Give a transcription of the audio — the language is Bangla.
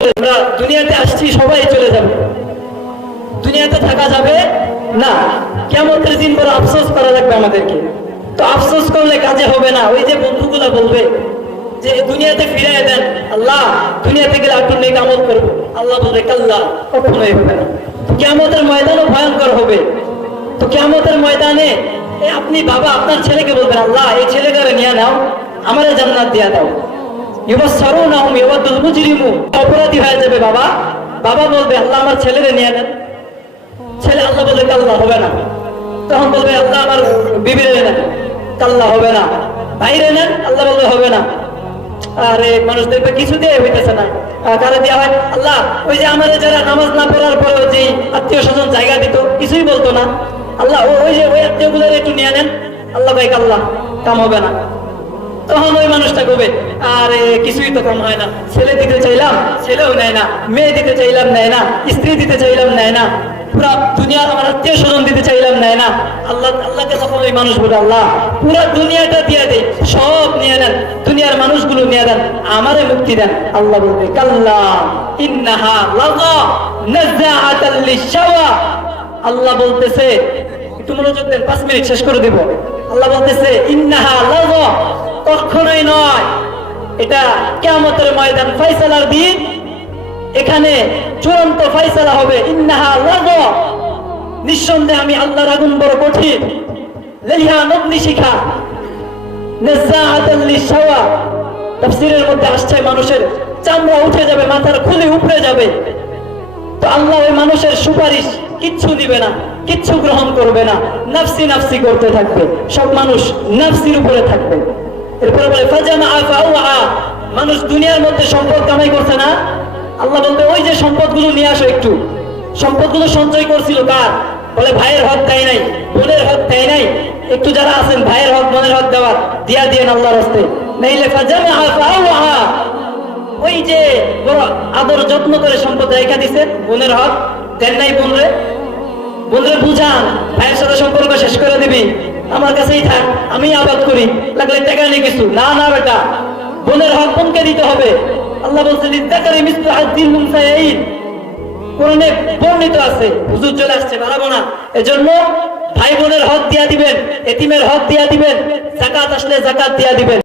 আমরা দুনিয়াতে আসছি, সবাই চলে যাবে, দুনিয়াতে থাকা যাবে না। কিয়ামতের দিন বড় আফসোস করা লাগবে আমাদেরকে। তো আফসোস করলে কাজে হবে না। ওই যে বন্ধুগুলা বলবে যে দুনিয়াতে ফিরিয়ে দেন আল্লাহ, দুনিয়াতে গেলে আপনি নেক আমল করবো, আল্লাহ বলবে কাল্লা, কখনোই হবে না। কিয়ামতের ময়দানও ভয়ঙ্কর হবে। তো কিয়ামতের ময়দানে আপনি বাবা আপনার ছেলেকে বলবেন আল্লাহ এই ছেলেটারে নিয়ে নাও, আমারে জান্নাত দিয়া দাও। ইউবাসসারুনাহুম ইয়াওয়াদুল মুজরিমু, অপরাধী হয়ে যাবে বাবা। বাবা বলবে আল্লাহ আমার ছেলেরে নিয়ে নেন। ছেলে আল্লাহ বলবে কাল্লা, হবে না। তখন বলবে আল্লাহ আমার বিবিরে নেন, কাল্লা, হবে না। ভাইরে নেন, আল্লাহ বলবে হবে না। আরে মানুষ দেখবে কিছু দিয়ে হইতেছে না, কারে দেওয়া হয় আল্লাহ ওই যে আমাদের যারা নামাজ না পড়ার পরেও যে আত্মীয় স্বজন জায়গা দিত, কিছুই বলতো না, আল্লাহ ওই যে ওই আত্মীয় গুলো একটু নিয়ে নেন, আল্লাহ ভাই কাল্লা, কাম হবে না। তখন ওই মানুষটা কবে আরে কিছুই তো কম হয় না, ছেলে দিতে চাইলাম ছেলেও নেয় না, মেয়ে দিতে চাইলাম নেয় না, স্ত্রী দিতে চাইলাম নেয় না, পুরা দুনিয়ার আমার আত্মীয় স্বজন দিতে চাইলাম নেয় না। আল্লাহকে তখন ওই মানুষ বলে আল্লাহ পুরা দুনিয়াটা দিয়ে দেয়, সব নিয়ে নেন, দুনিয়ার মানুষগুলো নিয়ে দেন, আমারে মুক্তি দেন। আল্লাহ বলবে কাল্লা ইন্নাহা লাযা নাযাআতাল লিশাওয়া। আল্লাহ বলতেছে, একটু মনোযোগ দেন, 5 মিনিট শেষ করে দিব। আল্লাহ বলতেছে ইন্নাহা লাযা, কখনোই নয়, এটা কিয়ামতের ময়দান, ফয়সালার দিন, এখানে চূড়ান্ত ফয়সালা হবে। ইন্নাহা লাযা, নিঃসন্দেহে আমি আল্লাহর আগুন বড় কঠিন। লাইহা নবনিশিখা নাযাআতাল লিশাওয়া, তাফসীরের মধ্যে আসছে মানুষের চামড়া উঠে যাবে, মাথার খুলি উপড়ে যাবে। তো আল্লাহ ওই মানুষের সুপারিশ কিচ্ছু দিবে না, কিচ্ছু গ্রহণ করবে না, নাফসি নাফসি করতে থাকবে, সব মানুষ নাফসির উপরে থাকবে। এরপরে বলে ফাজামা ফাওয়া, মানুষ দুনিয়ার মধ্যে সম্পদ কামাই করছে না, আল্লাহ বলবে ওই যে সম্পদগুলো নিয়ে আসো একটু। সম্পদগুলো সঞ্চয় করছিল কার? বলে ভাইয়ের হক দেয় নাই, বোনের হক দেয় নাই, একটু যারা আছেন ভাইয়ের হক বোনের হক দেওয়ার দিয়া দিয়ে আল্লাহর রাস্তায়, নাইলে ফাজামা ফাওয়া, ওই যে বড় আদর যত্ন করে সম্পদ রেখা দিছে, বোনের হক দেন নাই, বোনরে বুঝান ভাইয়ের সাথে সম্পর্ক শেষ করে দিবি, আমার কাছেই থাক, আমি আবাদ করি, লাগলে টাকা নেই কিছু না। না বেটা, বোনের হক বোনকে দিতে হবে। আল্লাহ বলছেন ইত্তাকারি মিসলু হাজ্জিল উনসায়াইন, কোরআনে বর্ণিত আছে। হুজুর চলে আসছে, বাড়াবো না, এজন্য ভাই বোনের হক দিয়া দিবেন, এতিমের হক দিয়া দিবেন, যাকাত আসলে যাকাত দিয়া দিবেন।